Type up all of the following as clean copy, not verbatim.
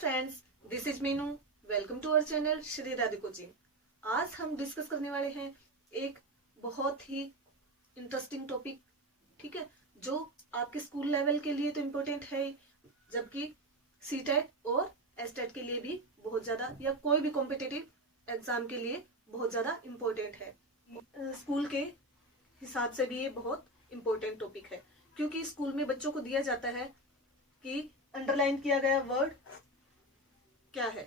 Friends, this is Meenu. Welcome to our channel Shri Radhe coaching. आज हम discuss करने वाले हैं एक बहुत ही इंटरेस्टिंग टॉपिक, ठीक है, जो आपके स्कूल लेवल के लिए तो इम्पोर्टेंट है, जबकि सीटेट और एसटेट के लिए भी बहुत ज़्यादा, या कोई भी कॉम्पिटिटिव एग्जाम के लिए बहुत ज़्यादा इम्पोर्टेंट है। स्कूल के हिसाब से भी ये बहुत इम्पोर्टेंट टॉपिक है, क्योंकि स्कूल में बच्चों को दिया जाता है कि अंडरलाइन किया गया वर्ड क्या है,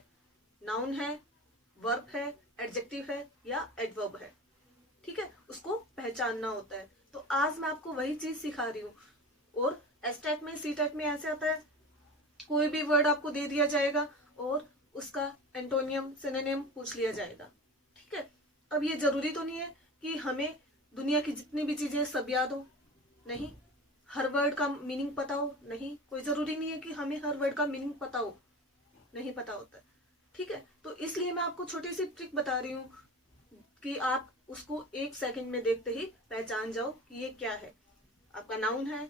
नाउन है, वर्ब है, एडजेक्टिव है या एडवर्ब है, ठीक है, उसको पहचानना होता है। तो आज मैं आपको वही चीज सिखा रही हूँ। और एसटेट में, सीटेट में ऐसे आता है, कोई भी वर्ड आपको दे दिया जाएगा और उसका एंटोनियम, सिनोनिम पूछ लिया जाएगा, ठीक है। अब ये जरूरी तो नहीं है कि हमें दुनिया की जितनी भी चीजें सब याद हो, नहीं। हर वर्ड का मीनिंग पता हो, नहीं। कोई जरूरी नहीं है कि हमें हर वर्ड का मीनिंग पता हो, नहीं पता होता है, ठीक है। तो इसलिए मैं आपको छोटी सी ट्रिक बता रही हूँ कि आप उसको एक सेकंड में देखते ही पहचान जाओ कि ये क्या है, आपका नाउन है,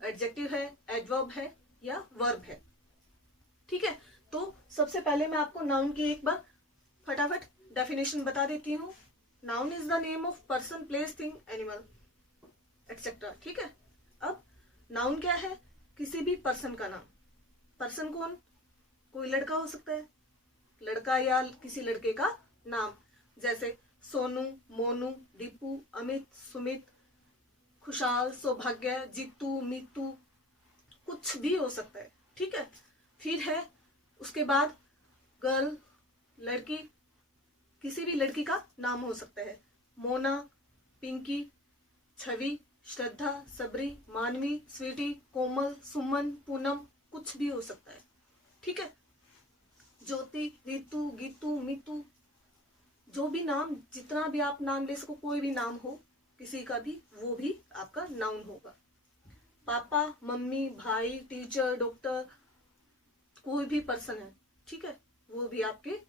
एडजेक्टिव है, एडवर्ब है या वर्ब है, ठीक है। तो सबसे पहले मैं आपको नाउन की एक बार फटाफट डेफिनेशन बता देती हूँ। Noun is the name of person, place, thing, animal etcetera, ठीक है। अब नाउन क्या है? किसी भी पर्सन का नाम। पर्सन कौन? कोई लड़का हो सकता है, लड़का या किसी लड़के का नाम, जैसे सोनू, मोनू, दीपू, अमित, सुमित, खुशहाल, सौभाग्य, जीतू, मीतू, कुछ भी हो सकता है, ठीक है। फिर है उसके बाद गर्ल, लड़की, किसी भी लड़की का नाम हो सकता है, मोना, पिंकी, छवि, श्रद्धा, सबरी, मानवी, स्वीटी, कोमल, सुमन, पूनम, कुछ भी हो सकता है, ठीक है। ज्योति, रीतू, गीतू, मीतू, जो भी नाम, जितना भी आप नाम ले सको, कोई भी नाम हो किसी का भी, वो भी आपका नाउन होगा। पापा, मम्मी, भाई, टीचर, डॉक्टर, कोई भी पर्सन है, ठीक है, वो भी आपके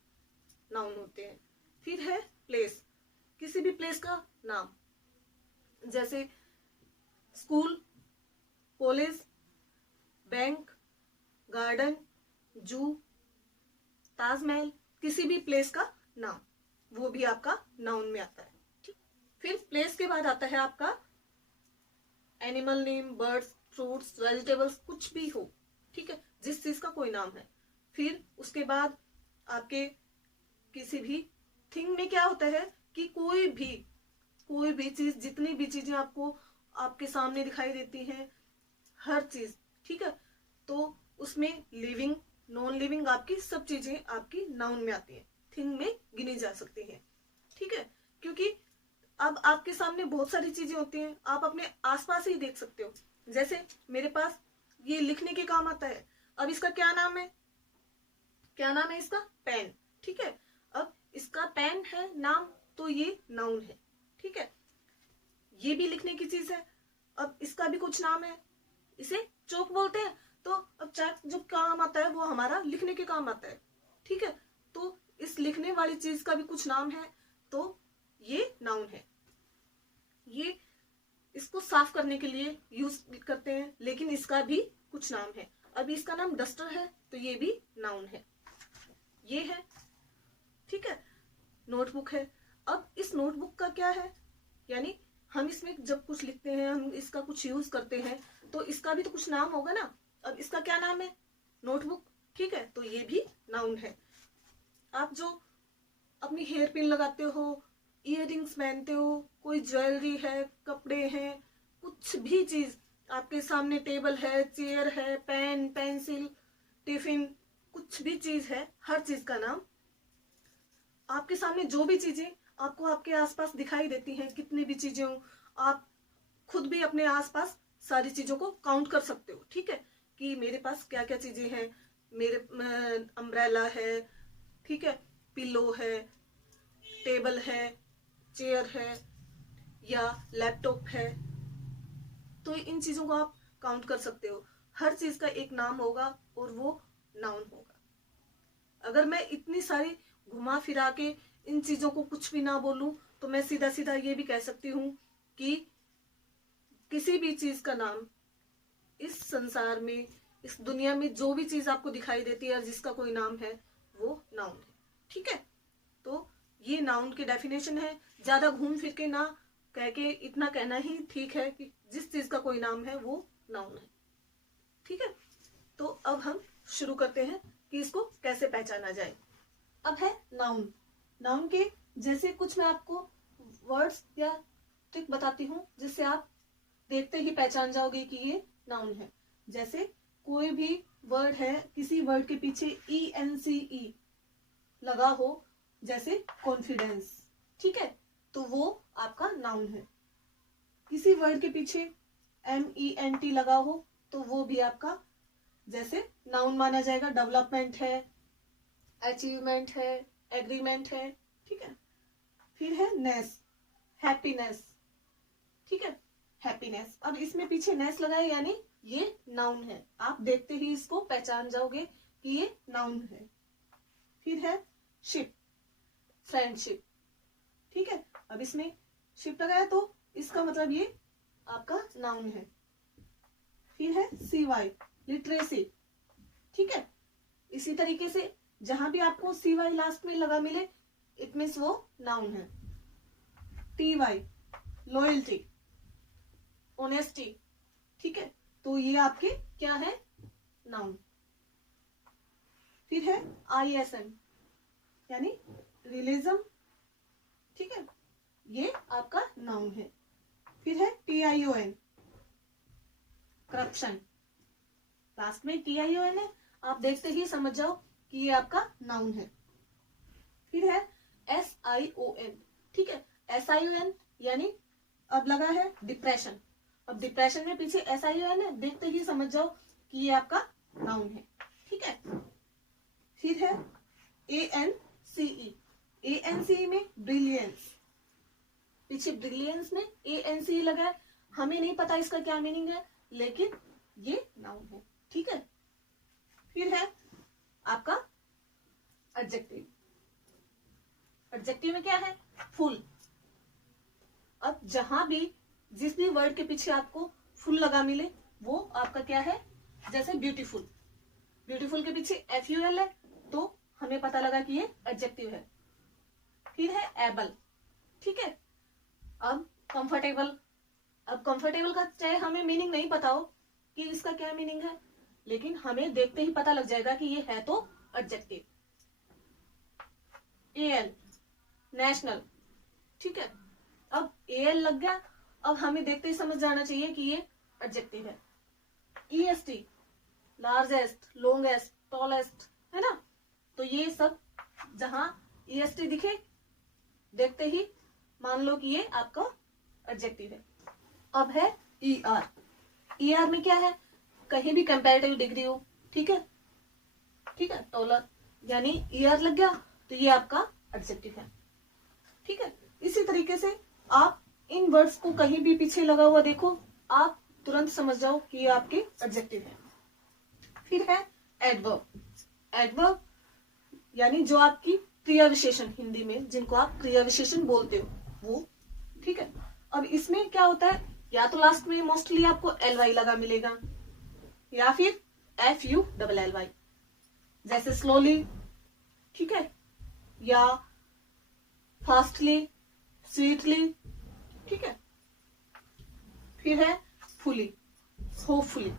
नाउन होते हैं। फिर है प्लेस, किसी भी प्लेस का नाम, जैसे स्कूल, कॉलेज, बैंक, गार्डन, जू, ताजमहल, किसी भी प्लेस का नाम, वो भी आपका नाउन में आता है, ठीक। फिर प्लेस के बाद आता है आपका animal name, birds, fruits, vegetables, कुछ भी हो, ठीक है, जिस चीज का कोई नाम है। फिर उसके बाद आपके किसी भी थिंग में क्या होता है कि कोई भी चीज, जितनी भी चीजें आपको आपके सामने दिखाई देती हैं, हर चीज, ठीक है, तो उसमें लिविंग, नॉन लिविंग, आपकी सब चीजें आपकी नाउन में आती हैं, थिंग में गिनी जा सकती हैं, ठीक है। क्योंकि अब आपके सामने बहुत सारी चीजें होती हैं, आप अपने आसपास ही देख सकते हो। जैसे मेरे पास ये लिखने के काम आता है, अब इसका क्या नाम है? क्या नाम है इसका? पेन, ठीक है। अब इसका पेन है नाम, तो ये नाउन है, ठीक है। ये भी लिखने की चीज है, अब इसका भी कुछ नाम है, इसे चौक बोलते हैं। तो अब चाक जो काम आता है वो हमारा लिखने के काम आता है, ठीक है। तो इस लिखने वाली चीज का भी कुछ नाम है, तो ये नाउन है। ये इसको साफ करने के लिए यूज करते हैं, लेकिन इसका भी कुछ नाम है। अभी इसका नाम डस्टर है, तो ये भी नाउन है। ये है, ठीक है। नोटबुक है, अब इस नोटबुक का क्या है, यानी हम इसमें जब कुछ लिखते हैं, हम इसका कुछ यूज करते हैं, तो इसका भी तो कुछ नाम होगा ना। अब इसका क्या नाम है? नोटबुक, ठीक है, तो ये भी नाउन है। आप जो अपनी हेयर पिन लगाते हो, इयररिंग्स पहनते हो, कोई ज्वेलरी है, कपड़े हैं, कुछ भी चीज आपके सामने, टेबल है, चेयर है, पेन, पेंसिल, टिफिन, कुछ भी चीज है, हर चीज का नाम। आपके सामने जो भी चीजें आपको आपके आसपास दिखाई देती हैं, कितनी भी चीजें हो, आप खुद भी अपने आसपास सारी चीजों को काउंट कर सकते हो, ठीक है, कि मेरे पास क्या क्या चीजें हैं। मेरे अम्ब्रेला है, ठीक है, पिलो है, टेबल है, चेयर है या लैपटॉप है, तो इन चीजों को आप काउंट कर सकते हो। हर चीज का एक नाम होगा और वो नाउन होगा। अगर मैं इतनी सारी घुमा फिरा के इन चीजों को कुछ भी ना बोलूं, तो मैं सीधा सीधा ये भी कह सकती हूँ कि किसी भी चीज का नाम इस संसार में इस दुनिया में जो भी चीज आपको दिखाई देती है और जिसका कोई नाम है वो नाउन है। ठीक है, तो ये नाउन की डेफिनेशन है। ज्यादा घूम फिर के ना कह के इतना कहना ही ठीक है कि जिस चीज का कोई नाम है वो नाउन है। ठीक है, तो अब हम शुरू करते हैं कि इसको कैसे पहचाना जाए। अब है नाउन। नाउन के जैसे कुछ मैं आपको वर्ड्स या ट्रिक बताती हूँ जिससे आप देखते ही पहचान जाओगे कि ये नाउन है। जैसे कोई भी वर्ड है, किसी वर्ड के पीछे ENCE लगा हो, जैसे कॉन्फिडेंस, ठीक है, तो वो आपका नाउन है। किसी वर्ड के पीछे MENT लगा हो तो वो भी आपका जैसे नाउन माना जाएगा। डेवलपमेंट है, अचीवमेंट है, एग्रीमेंट है। ठीक है, फिर है नेस, हैप्पीनेस। ठीक है, हैप्पीनेस। अब इसमें पीछे नेस लगाए यानी ये नाउन है। आप देखते ही इसको पहचान जाओगे कि ये नाउन है। फिर है शिप, फ्रेंडशिप। ठीक है, अब इसमें शिप लगाया तो इसका मतलब ये आपका नाउन है। फिर है CY, लिटरेसी। ठीक है, इसी तरीके से जहां भी आपको CY लास्ट में लगा मिले इट मीन्स वो नाउन है। TY, loyalty, honesty. ठीक है, तो ये आपके क्या है, नाउन। फिर है ISM यानी रियलिज्म। ठीक है, ये आपका नाउन है। फिर है TION, करप्शन। लास्ट में TION है, आप देखते ही समझ जाओ कि ये आपका नाउन है। फिर है SION। ठीक है, SION यानी अब लगा है डिप्रेशन। अब डिप्रेशन में पीछे SION है, देखते ही समझ जाओ कि ये आपका नाउन है। ठीक है, फिर है ANCE। ANCE में ब्रिलियंस, पीछे ब्रिलियंस में ANCE लगा है। हमें नहीं पता इसका क्या मीनिंग है, लेकिन ये नाउन है। ठीक है, फिर है आपका एडजेक्टिव। एडजेक्टिव में क्या है, फुल। अब जहां भी जिस भी वर्ड के पीछे आपको फुल लगा मिले वो आपका क्या है, जैसे ब्यूटीफुल। ब्यूटीफुल के पीछे FUL है तो हमें पता लगा कि ये एडजेक्टिव है। फिर है एबल। ठीक है, अब कंफर्टेबल। अब कंफर्टेबल का चाहे हमें मीनिंग नहीं पता हो कि इसका क्या मीनिंग है, लेकिन हमें देखते ही पता लग जाएगा कि ये है तो एडजेक्टिव। AL, national. ठीक है, अब AL लग गया, अब हमें देखते ही समझ जाना चाहिए कि ये एडजेक्टिव है। EST, लार्जेस्ट, लॉन्गेस्ट, टॉलेस्ट, है ना, तो ये सब जहां EST दिखे देखते ही मान लो कि ये आपका एडजेक्टिव है। अब है ER। ER में क्या है, कहीं भी कंपैरेटिव डिग्री हो। ठीक है, ठीक है, टॉलर यानी ER लग गया तो ये आपका एडजेक्टिव है। ठीक है, इसी तरीके से आप इन वर्ड्स को कहीं भी पीछे लगा हुआ देखो, आप तुरंत समझ जाओ कि ये आपके एडजेक्टिव है। फिर है एडवर्ब। एडवर्ब यानी जो आपकी क्रिया विशेषण, हिंदी में जिनको आप क्रिया विशेषण बोलते हो वो। ठीक है, अब इसमें क्या होता है, या तो लास्ट में मोस्टली आपको LY लगा मिलेगा या फिर FULLY, जैसे स्लोली। ठीक है, या फास्टली, स्वीटली। ठीक है, फिर है फुली, होपफुली।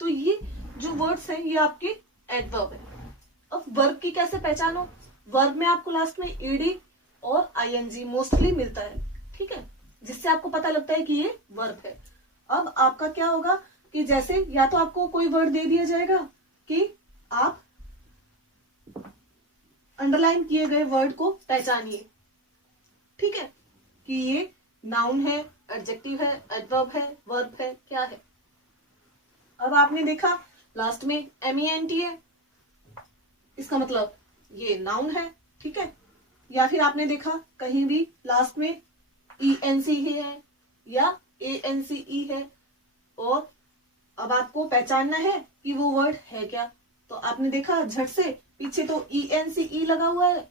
तो ये जो वर्ड्स हैं ये आपके एडवर्ब है। अब वर्ब की कैसे पहचानो, वर्ब में आपको लास्ट में ED और ING मोस्टली मिलता है। ठीक है, जिससे आपको पता लगता है कि ये वर्ब है। अब आपका क्या होगा कि जैसे या तो आपको कोई वर्ड दे दिया जाएगा कि आप अंडरलाइन किए गए वर्ड को पहचानिए। ठीक है, कि ये नाउन है, एडजेक्टिव है, एडवर्ब है, वर्ब है, क्या है। अब आपने देखा लास्ट में MENT है, इसका मतलब ये नाउन है। ठीक है, या फिर आपने देखा कहीं भी लास्ट में ENC है या ANCE है, और अब आपको पहचानना है कि वो वर्ड है क्या। तो आपने देखा झट से पीछे तो ENCE लगा हुआ है,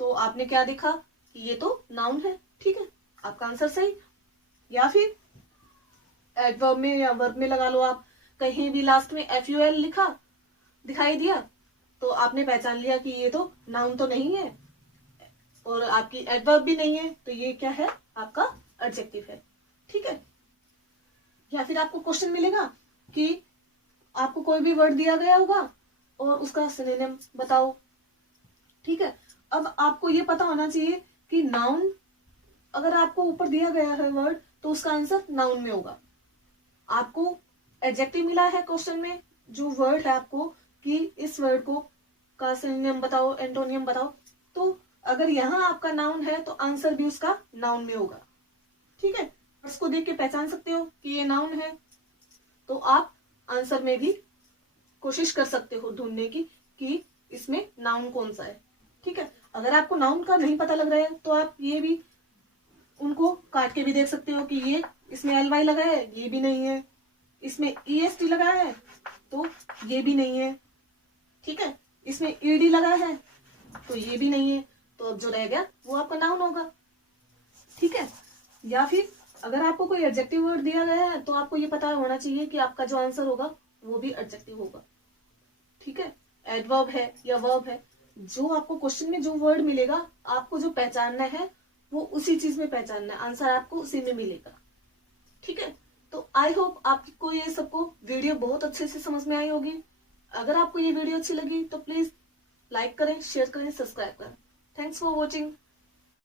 तो आपने क्या देखा कि ये तो नाउन है। ठीक है, आपका आंसर सही। या फिर एडवर्ब में या वर्ब में लगा लो आप, कहीं भी लास्ट में FUL लिखा दिखाई दिया तो आपने पहचान लिया कि ये तो नाउन तो नहीं है और आपकी एडवर्ब भी नहीं है, तो ये क्या है, आपका एडजेक्टिव है। ठीक है। या फिर आपको क्वेश्चन मिलेगा कि आपको कोई भी वर्ड दिया गया होगा और उसका सिनोनिम बताओ। ठीक है। अब आपको ये पता होना चाहिए कि नाउन अगर आपको ऊपर दिया गया है वर्ड तो उसका आंसर नाउन में होगा। आपको एडजेक्टिव मिला है क्वेश्चन में, जो वर्ड है आपको कि इस वर्ड को का सिनोनिम बताओ, एंटोनियम बताओ, तो अगर यहाँ आपका नाउन है तो आंसर भी उसका नाउन में होगा। ठीक है। इसको देख के पहचान सकते हो कि ये नाउन है, तो आप आंसर में भी कोशिश कर सकते हो ढूंढने की कि इसमें नाउन कौन सा है। ठीक है। अगर आपको नाउन का नहीं पता लग रहा है तो आप ये भी उनको काट के भी देख सकते हो कि ये इसमें LY लगा है, ये भी नहीं है, इसमें EST लगा है तो ये भी नहीं है। ठीक है। इसमें ED लगा है तो ये भी नहीं है, तो अब जो रह गया वो आपका नाउन होगा। ठीक है। या फिर अगर आपको कोई एडजेक्टिव वर्ड दिया गया है तो आपको ये पता होना चाहिए कि आपका जो आंसर होगा वो भी एडजेक्टिव होगा। ठीक है। एडवर्ब है या वर्ब है, जो आपको क्वेश्चन में जो वर्ड मिलेगा आपको जो पहचानना है वो उसी चीज में पहचानना है, आंसर आपको उसी में मिलेगा। ठीक है। तो आई होप आपको ये सबको वीडियो बहुत अच्छे से समझ में आई होगी। अगर आपको ये वीडियो अच्छी लगी तो प्लीज लाइक करें, शेयर करें, सब्सक्राइब करें। Thanks for watching.